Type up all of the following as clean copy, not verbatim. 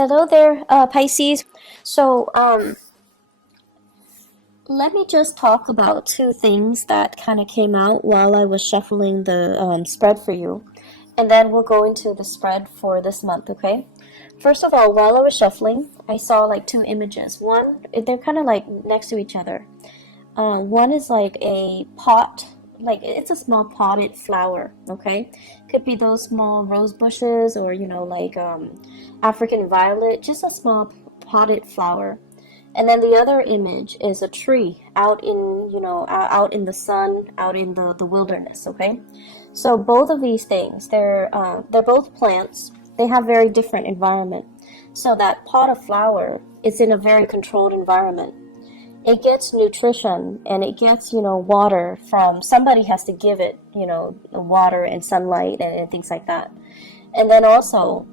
Hello there, Pisces. So, let me just talk about two things that kind of came out while I was shuffling the spread for you, and then we'll go into the spread for this month, okay? First of all, while I was shuffling, I saw like two images. One, they're kind of like next to each other. One is like a pot, like it's a small potted flower, okay? Could be those small rose bushes or, like African violet, just a small potted flower. And then the other image is a tree out in, out in the sun, out in the wilderness, okay? So both of these things, they're both plants. They have very different environment. So that pot of flower is in a very controlled environment. It gets nutrition and it gets, water from somebody has to give it, water and sunlight and things like that. And then also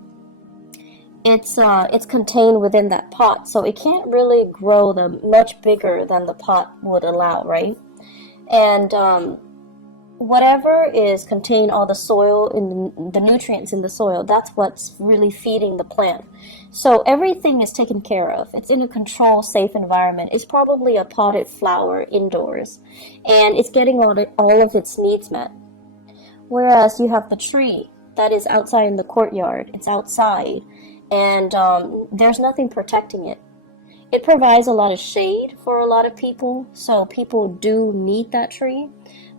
it's contained within that pot, so it can't really grow much bigger than the pot would allow, right? And whatever is contained, all the soil in the nutrients in the soil, that's what's really feeding the plant. So everything is taken care of. It's in a controlled, safe environment. It's probably a potted flower indoors, and it's getting all of its needs met. Whereas you have the tree that is outside in the courtyard. It's outside, and there's nothing protecting it. It provides a lot of shade for a lot of people, so people do need that tree.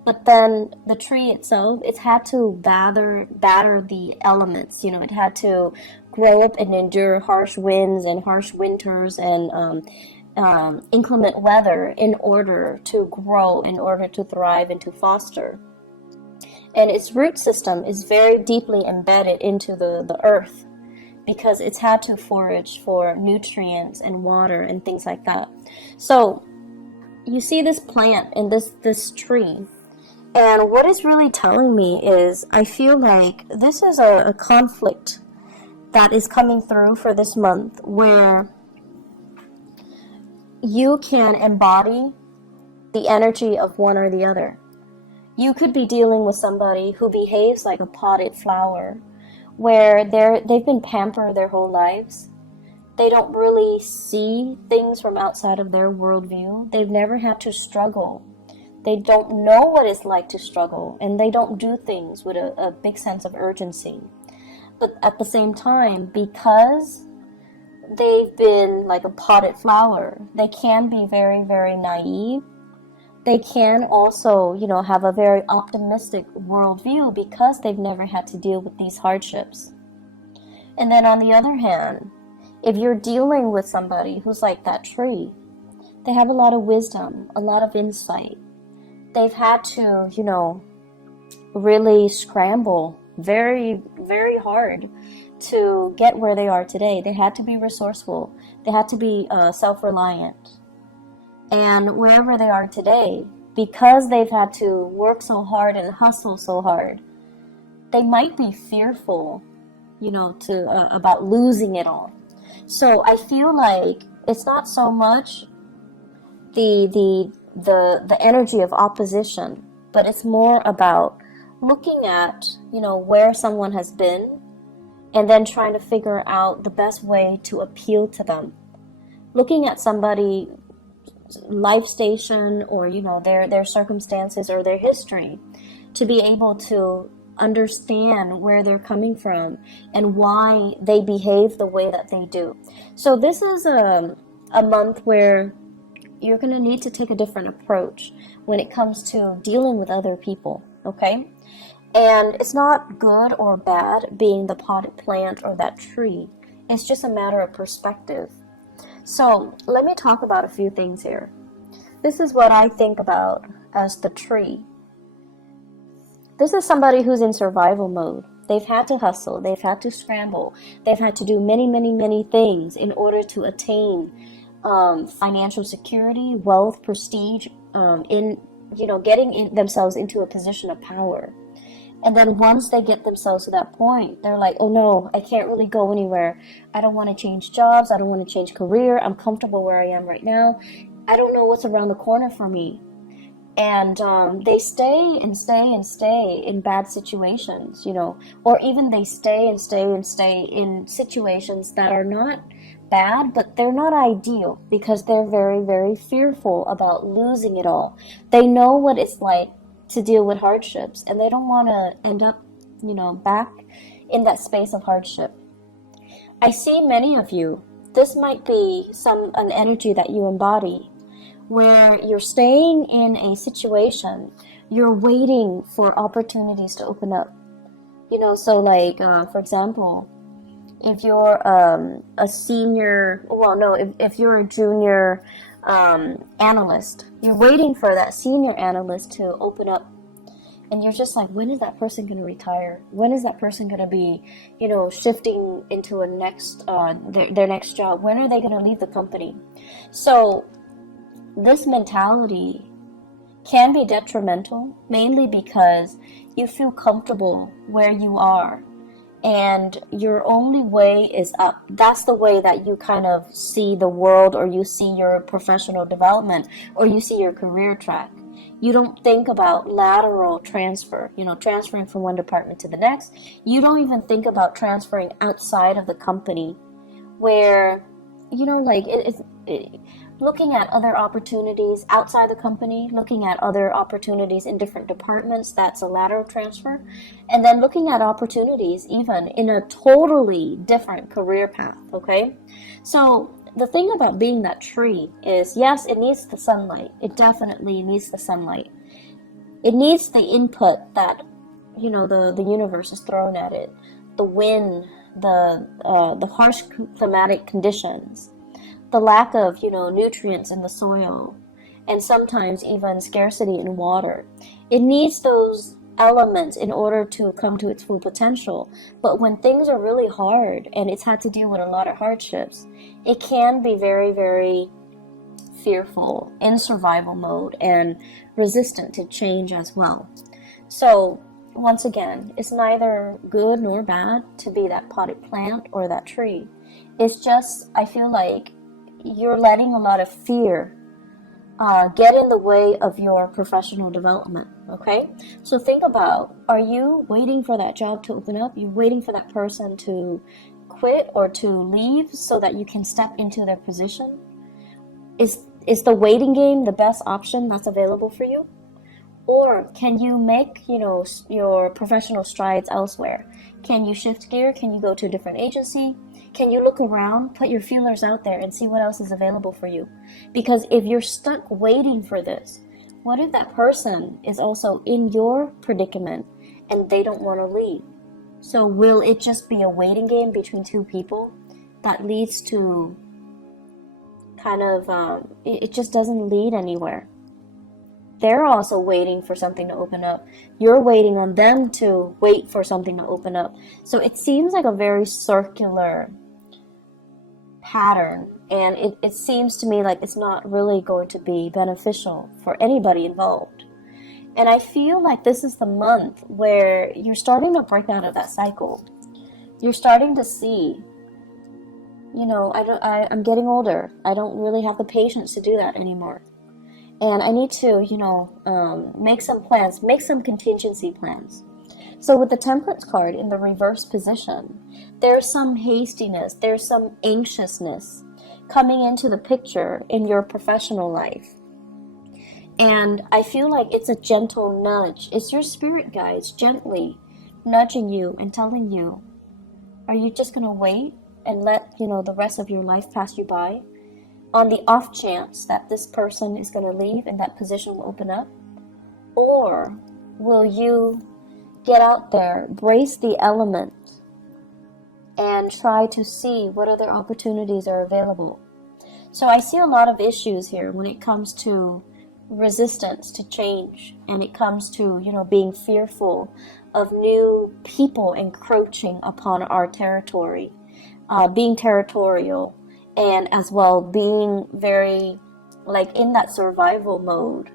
But then the tree itself, it's had to batter the elements. It had to grow up and endure harsh winds and harsh winters and inclement weather in order to grow, in order to thrive and to foster. And its root system is very deeply embedded into the earth because it's had to forage for nutrients and water and things like that. So you see this plant and this tree. And what it's really telling me is I feel like this is a conflict that is coming through for this month where you can embody the energy of one or the other. You could be dealing with somebody who behaves like a potted flower, where they've been pampered their whole lives. They don't really see things from outside of their worldview. They've never had to struggle. They don't know what it's like to struggle, and they don't do things with a big sense of urgency. But at the same time, because they've been like a potted flower, they can be very, very naive. They can also, have a very optimistic worldview because they've never had to deal with these hardships. And then on the other hand, if you're dealing with somebody who's like that tree, they have a lot of wisdom, a lot of insight. They've had to, really scramble very, very hard to get where they are today. They had to be resourceful. They had to be self-reliant. And wherever they are today, because they've had to work so hard and hustle so hard, they might be fearful, about losing it all. So I feel like it's not so much the energy of opposition, but it's more about looking at, where someone has been and then trying to figure out the best way to appeal to them. Looking at somebody life station or their circumstances or their history to be able to understand where they're coming from and why they behave the way that they do. So this is a month where you're going to need to take a different approach when it comes to dealing with other people, okay? And it's not good or bad being the potted plant or that tree. It's just a matter of perspective. So let me talk about a few things here. This is what I think about as the tree. This is somebody who's in survival mode. They've had to hustle. They've had to scramble. They've had to do many, many, many things in order to attain financial security, wealth, prestige, getting themselves into a position of power. And then once they get themselves to that point, they're like, oh no, I can't really go anywhere. I don't want to change jobs. I don't want to change career. I'm comfortable where I am right now. I don't know what's around the corner for me. And they stay and stay and stay in bad situations, you know, or even they stay and stay and stay in situations that are not bad, but they're not ideal because they're very, very fearful about losing it all. They know what it's like to deal with hardships, and they don't want to end up, you know, back in that space of hardship. I see many of you, this might be an energy that you embody, where you're staying in a situation, you're waiting for opportunities to open up. You know, so like, for example, if you're a senior, well, no, if you're a junior analyst, you're waiting for that senior analyst to open up. And you're just like, when is that person going to retire? When is that person going to be, you know, shifting into a next, their next job? When are they going to leave the company? So this mentality can be detrimental, mainly because you feel comfortable where you are and your only way is up. That's the way that you kind of see the world, or you see your professional development, or you see your career track. You don't think about lateral transfer, you know, transferring from one department to the next. You don't even think about transferring outside of the company, where, you know, like looking at other opportunities outside the company, looking at other opportunities in different departments, that's a lateral transfer. And then looking at opportunities even in a totally different career path, okay? So the thing about being that tree is, yes, it needs the sunlight. It definitely needs the sunlight. It needs the input that, you know, the universe is throwing at it. The wind, the harsh climatic conditions, the lack of, you know, nutrients in the soil, and sometimes even scarcity in water. It needs those elements in order to come to its full potential. But when things are really hard and it's had to deal with a lot of hardships, it can be very, very fearful, in survival mode, and resistant to change as well. So once again, it's neither good nor bad to be that potted plant or that tree. It's just, I feel like you're letting a lot of fear get in the way of your professional development, okay? So think about, are you waiting for that job to open up? You're waiting for that person to quit or to leave so that you can step into their position? Is the waiting game the best option that's available for you? Or can you make, you know, your professional strides elsewhere? Can you shift gear? Can you go to a different agency? Can you look around, put your feelers out there, and see what else is available for you? Because if you're stuck waiting for this, what if that person is also in your predicament and they don't want to leave? So will it just be a waiting game between two people that leads to kind of, it just doesn't lead anywhere? They're also waiting for something to open up. You're waiting on them to wait for something to open up. So it seems like a very circular pattern, and it seems to me like it's not really going to be beneficial for anybody involved. And I feel like this is the month where you're starting to break out of that cycle. You're starting to see, you know, I'm getting older. I don't really have the patience to do that anymore. And I need to, you know, make some plans, make some contingency plans. So with the Temperance card in the reverse position, there's some hastiness, there's some anxiousness coming into the picture in your professional life. And I feel like it's a gentle nudge. It's your spirit guides gently nudging you and telling you, are you just going to wait and let, you know, the rest of your life pass you by on the off chance that this person is going to leave and that position will open up? Or will you get out there, brace the elements, and try to see what other opportunities are available? So I see a lot of issues here when it comes to resistance to change, and it comes to, you know, being fearful of new people encroaching upon our territory, being territorial, and as well being very, like, in that survival mode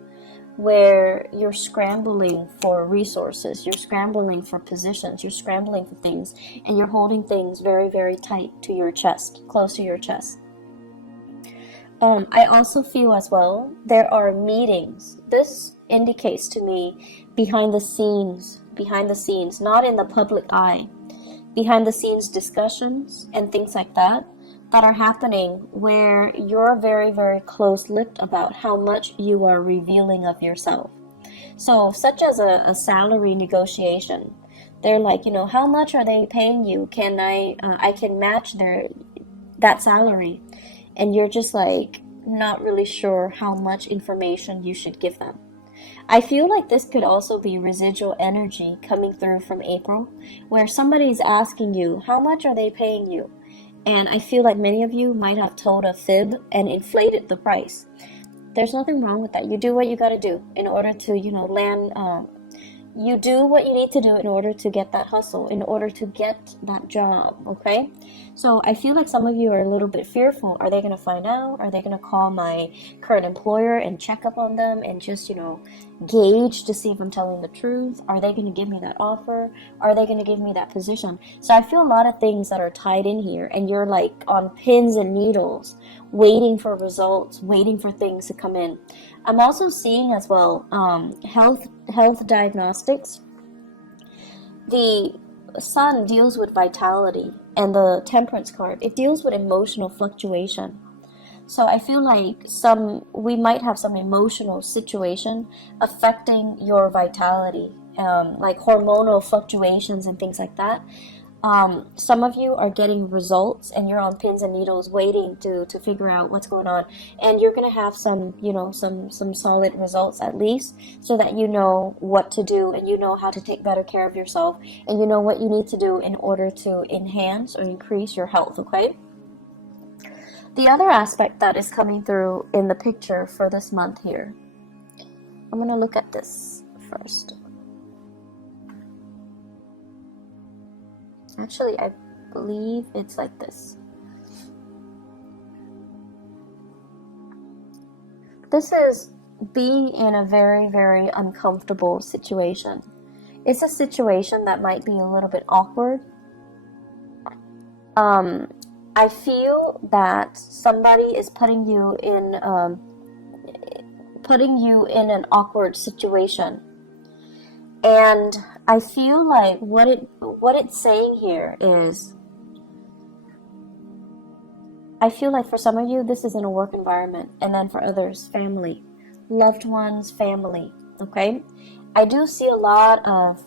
where you're scrambling for resources, you're scrambling for positions, you're scrambling for things, and you're holding things very, very tight to your chest, close to your chest. I also feel as well there are meetings. This indicates to me behind the scenes, not in the public eye, behind the scenes discussions and things like that are happening where you're very, very close-lipped about how much you are revealing of yourself. So, such as a salary negotiation, they're like, how much are they paying you? Can I can match that salary, and you're just like not really sure how much information you should give them. I feel like this could also be residual energy coming through from April, where somebody's asking you, how much are they paying you? And I feel like many of you might have told a fib and inflated the price. There's nothing wrong with that. You do what you got to do in order to, land. You do what you need to do in order to get that hustle, in order to get that job, okay? So I feel like some of you are a little bit fearful. Are they going to find out? Are they going to call my current employer and check up on them and just, gauge to see if I'm telling the truth? Are they going to give me that offer? Are they going to give me that position? So I feel a lot of things that are tied in here, and you're like on pins and needles, waiting for results, waiting for things to come in. I'm also seeing as well health diagnostics. The sun deals with vitality, and the temperance card, it deals with emotional fluctuation. So I feel like we might have some emotional situation affecting your vitality, like hormonal fluctuations and things like that. Some of you are getting results and you're on pins and needles waiting to figure out what's going on, and you're going to have some solid results at least, so that you know what to do and you know how to take better care of yourself, and you know what you need to do in order to enhance or increase your health, okay? The other aspect that is coming through in the picture for this month here, I'm going to look at this first. Actually, I believe it's like this. This is being in a very, very uncomfortable situation. It's a situation that might be a little bit awkward. I feel that somebody is putting you in an awkward situation. And I feel like what it's saying here is, I feel like for some of you, this is in a work environment, and then for others, family, loved ones, family, okay? I do see a lot of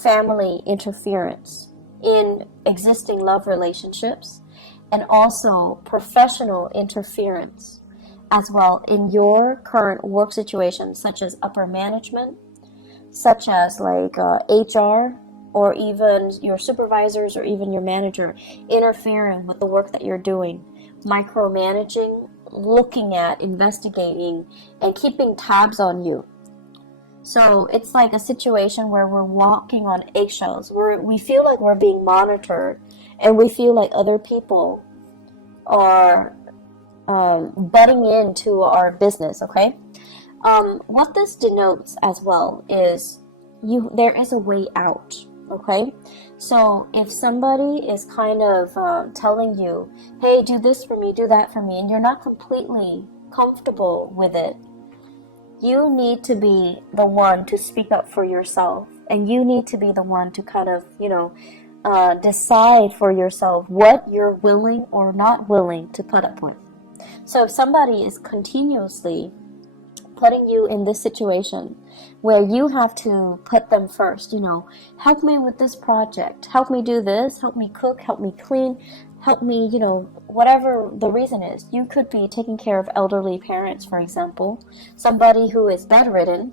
family interference in existing love relationships, and also professional interference as well in your current work situation, such as upper management, such as like HR, or even your supervisors or even your manager interfering with the work that you're doing, micromanaging, looking at, investigating, and keeping tabs on you. So it's like a situation where we're walking on eggshells. We feel like we're being monitored, and we feel like other people are butting into our business, okay? What this denotes as well is there is a way out, okay? So if somebody is kind of telling you, hey, do this for me, do that for me, and you're not completely comfortable with it, you need to be the one to speak up for yourself, and you need to be the one to kind of, decide for yourself what you're willing or not willing to put up with. So if somebody is continuously putting you in this situation where you have to put them first, help me with this project, help me do this, help me cook, help me clean, help me, whatever the reason is. You could be taking care of elderly parents, for example, somebody who is bedridden,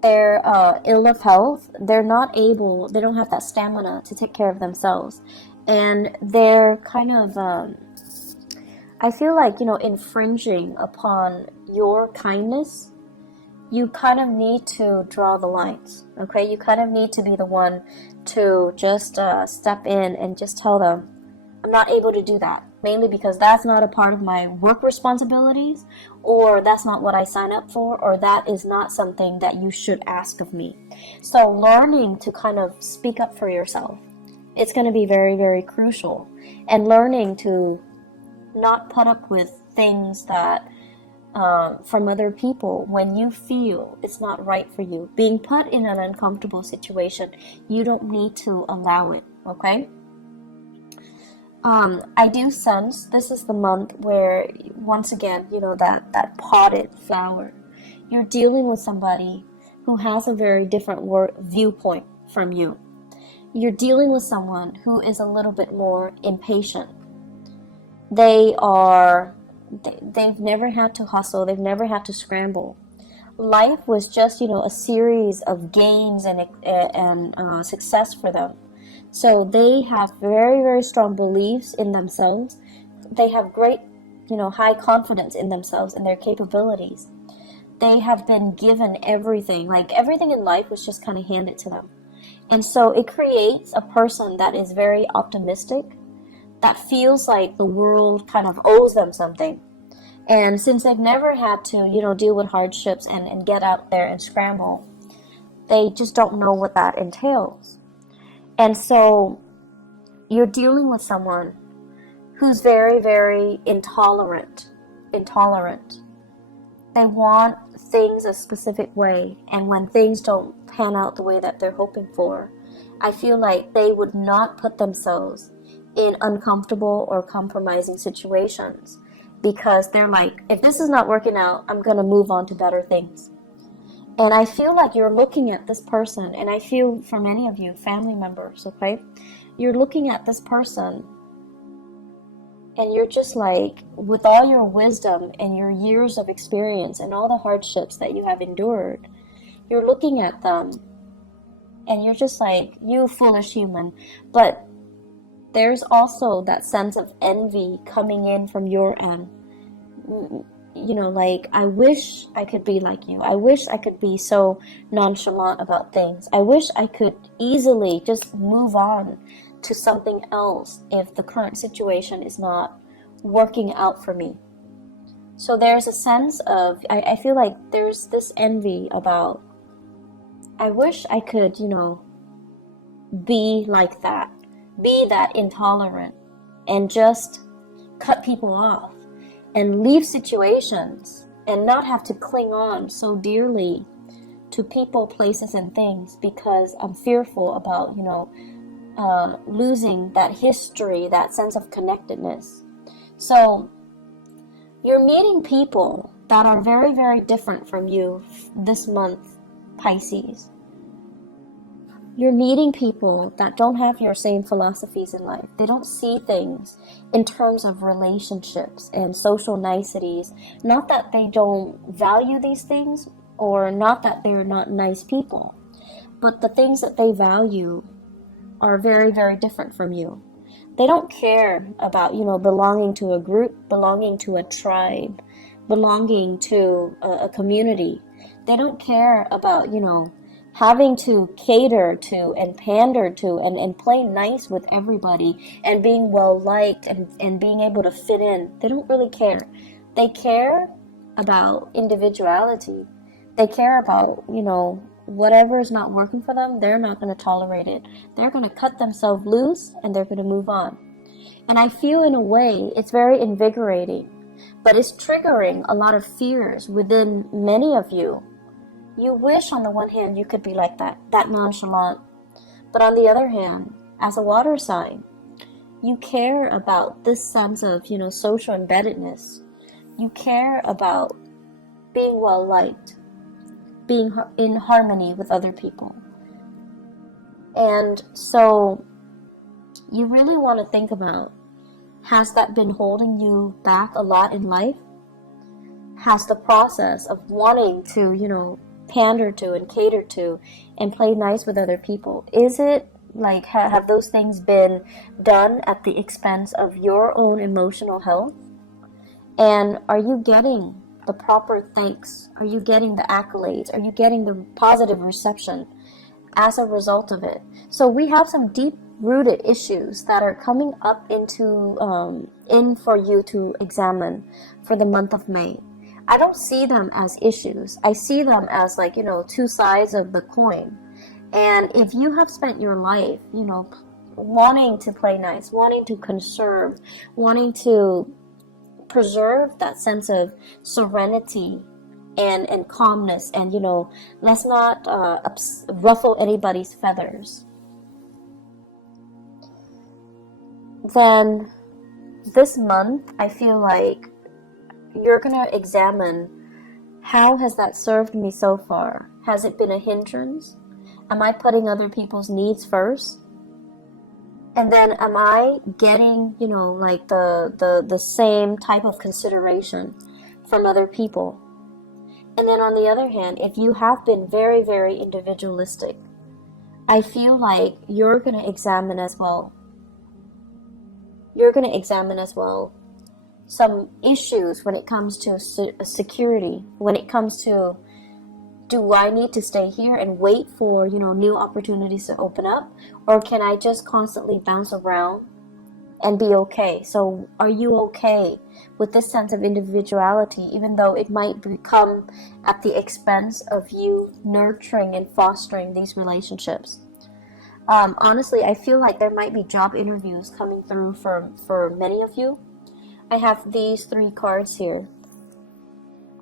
they're ill of health, they don't have that stamina to take care of themselves, and they're kind of, I feel like, infringing upon your kindness. You kind of need to draw the lines, okay? You kind of need to be the one to just step in and just tell them, I'm not able to do that, mainly because that's not a part of my work responsibilities, or that's not what I sign up for, or that is not something that you should ask of me. So learning to kind of speak up for yourself, it's going to be very, very crucial. And learning to not put up with things that from other people when you feel it's not right for you. Being put in an uncomfortable situation, you don't need to allow it, okay? I do sense this is the month where, once again, that potted flower, you're dealing with somebody who has a very different viewpoint from you. You're dealing with someone who is a little bit more impatient. They've never had to hustle. They've never had to scramble. Life was just, a series of gains and success for them. So they have very, very strong beliefs in themselves. They have great, high confidence in themselves and their capabilities. They have been given everything. Like, everything in life was just kind of handed to them. And so it creates a person that is very optimistic, that feels like the world kind of owes them something. And since they've never had to, deal with hardships and get out there and scramble, they just don't know what that entails. And so you're dealing with someone who's very, very intolerant. They want things a specific way, and when things don't pan out the way that they're hoping for, I feel like they would not put themselves in uncomfortable or compromising situations, because they're like, if this is not working out, I'm going to move on to better things. And I feel like you're looking at this person, and I feel for many of you, family members, okay, you're looking at this person and you're just like, with all your wisdom and your years of experience and all the hardships that you have endured, you're looking at them and you're just like, you foolish human. But there's also that sense of envy coming in from your end. Like, I wish I could be like you. I wish I could be so nonchalant about things. I wish I could easily just move on to something else if the current situation is not working out for me. So there's a sense of, I feel like there's this envy about, I wish I could, be like that, be that intolerant, and just cut people off and leave situations and not have to cling on so dearly to people, places, and things, because I'm fearful about, losing that history, that sense of connectedness. So you're meeting people that are very, very different from you this month, Pisces. You're meeting people that don't have your same philosophies in life. They don't see things in terms of relationships and social niceties. Not that they don't value these things, or not that they're not nice people, but the things that they value are very, very different from you. They don't care about, belonging to a group, belonging to a tribe, belonging to a community. They don't care about, having to cater to and pander to and play nice with everybody and being well liked and being able to fit in. They don't really care. They care about individuality. They care about, whatever is not working for them, they're not going to tolerate it. They're going to cut themselves loose and they're going to move on. And I feel, in a way, it's very invigorating, but it's triggering a lot of fears within many of you. You wish, on the one hand, you could be like that nonchalant. But on the other hand, as a water sign, you care about this sense of, social embeddedness. You care about being well liked, being in harmony with other people. And so you really want to think about, has that been holding you back a lot in life? Has the process of wanting to, pander to and cater to and play nice with other people, is it like, have those things been done at the expense of your own emotional health? And are you getting the proper thanks? Are you getting the accolades? Are you getting the positive reception as a result of it? So we have some deep-rooted issues that are coming up in for you to examine for the month of May. I don't see them as issues. I see them as, like, two sides of the coin. And if you have spent your life, wanting to play nice, wanting to conserve, wanting to preserve that sense of serenity and calmness, and let's not ruffle anybody's feathers. Then this month, I feel like you're gonna examine, how has that served me so far? Has it been a hindrance? Am I putting other people's needs first? And then am I getting, like the same type of consideration from other people? And then on the other hand, if you have been very, very individualistic, I feel like you're going to examine as well. You're going to examine as well some issues when it comes to security, when it comes to, do I need to stay here and wait for, new opportunities to open up? Or can I just constantly bounce around and be okay? So are you okay with this sense of individuality, even though it might become at the expense of you nurturing and fostering these relationships? Honestly, I feel like there might be job interviews coming through for many of you. I have these 3 cards here.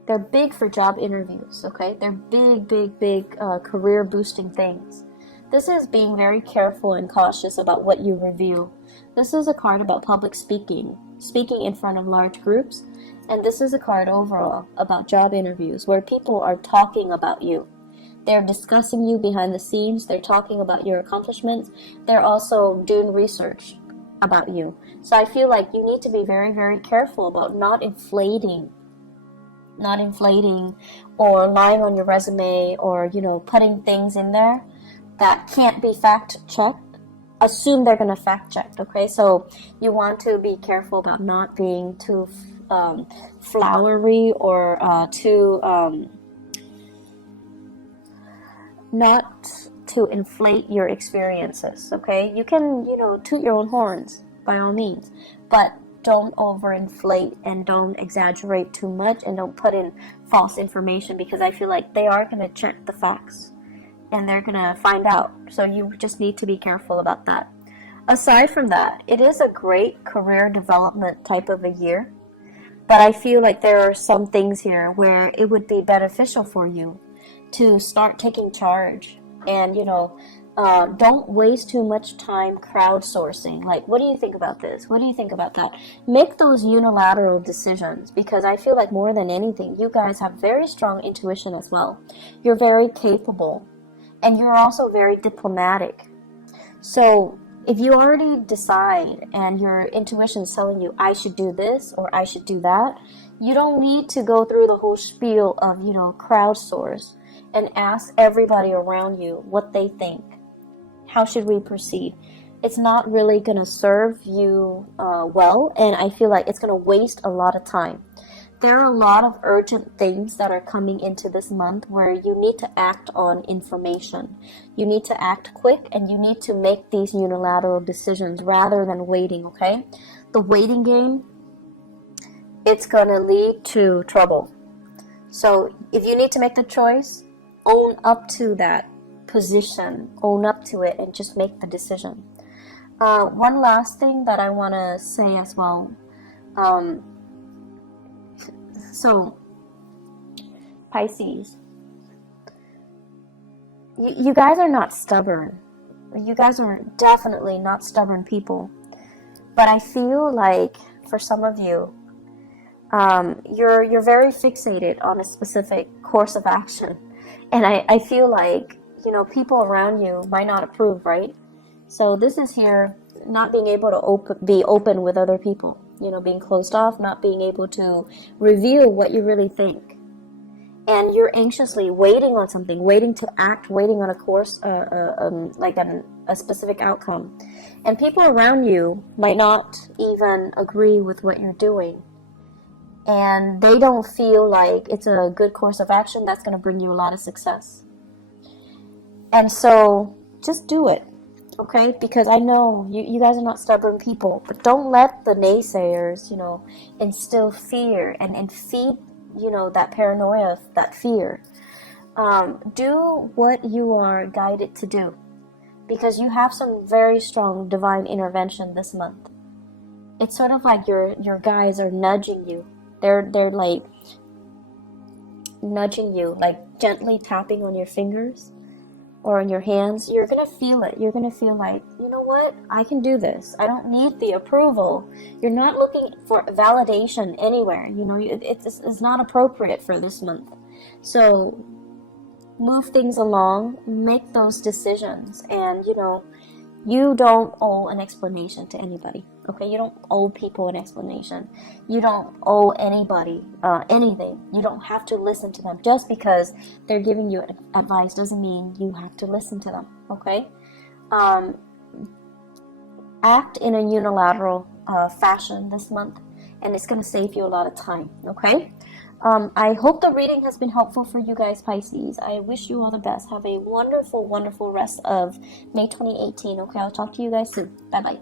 They're big for job interviews, okay? They're big career boosting things. This is being very careful and cautious about what you reveal. This is a card about public speaking in front of large groups. And this is a card overall about job interviews where people are talking about you. They're discussing you behind the scenes. They're talking about your accomplishments. They're also doing research about you. So I feel like you need to be very, very careful about not inflating or lying on your resume, or putting things in there that can't be fact checked. Assume they're going to fact check, okay? So you want to be careful about not being too flowery or not to inflate your experiences, okay? You can toot your own horns by all means, but don't overinflate and don't exaggerate too much, and don't put in false information, because I feel like they are going to check the facts and they're going to find out. So you just need to be careful about that. Aside from that, it is a great career development type of a year, but I feel like there are some things here where it would be beneficial for you to start taking charge and don't waste too much time crowdsourcing. Like, what do you think about this? What do you think about that? Make those unilateral decisions, because I feel like more than anything, you guys have very strong intuition as well. You're very capable, and you're also very diplomatic. So if you already decide and your intuition is telling you, I should do this or I should do that, you don't need to go through the whole spiel of, crowdsource and ask everybody around you what they think. How should we proceed? It's not really going to serve you well, and I feel like it's going to waste a lot of time. There are a lot of urgent things that are coming into this month where you need to act on information. You need to act quick, and you need to make these unilateral decisions rather than waiting, okay? The waiting game, it's going to lead to trouble. So if you need to make the choice, own up to that position, own up to it, and just make the decision. One last thing that I want to say as well. So, Pisces, you guys are not stubborn. You guys are definitely not stubborn people. But I feel like for some of you, you're very fixated on a specific course of action. And I feel like, people around you might not approve, right? So this is here not being able to be open with other people, being closed off, not being able to reveal what you really think. And you're anxiously waiting on something, waiting to act, waiting on a course, like a specific outcome. And people around you might not even agree with what you're doing. And they don't feel like it's a good course of action that's going to bring you a lot of success. And so just do it, okay? Because I know you guys are not stubborn people, but don't let the naysayers, instill fear and feed, that paranoia, that fear. Do what you are guided to do, because you have some very strong divine intervention this month. it's sort of like your guides are nudging you. They're like nudging you, like gently tapping on your fingers or on your hands. You're gonna feel it. You're gonna feel like, you know what? I can do this. I don't need the approval. You're not looking for validation anywhere. You know, it's not appropriate for this month. So move things along, make those decisions, and you know, you don't owe an explanation to anybody. Okay, you don't owe people an explanation. You don't owe anybody anything. You don't have to listen to them. Just because they're giving you advice doesn't mean you have to listen to them. Okay, act in a unilateral fashion this month, and it's going to save you a lot of time. Okay. I hope the reading has been helpful for you guys, Pisces. I wish you all the best. Have a wonderful, wonderful rest of May 2018. Okay, I'll talk to you guys soon. Bye-bye.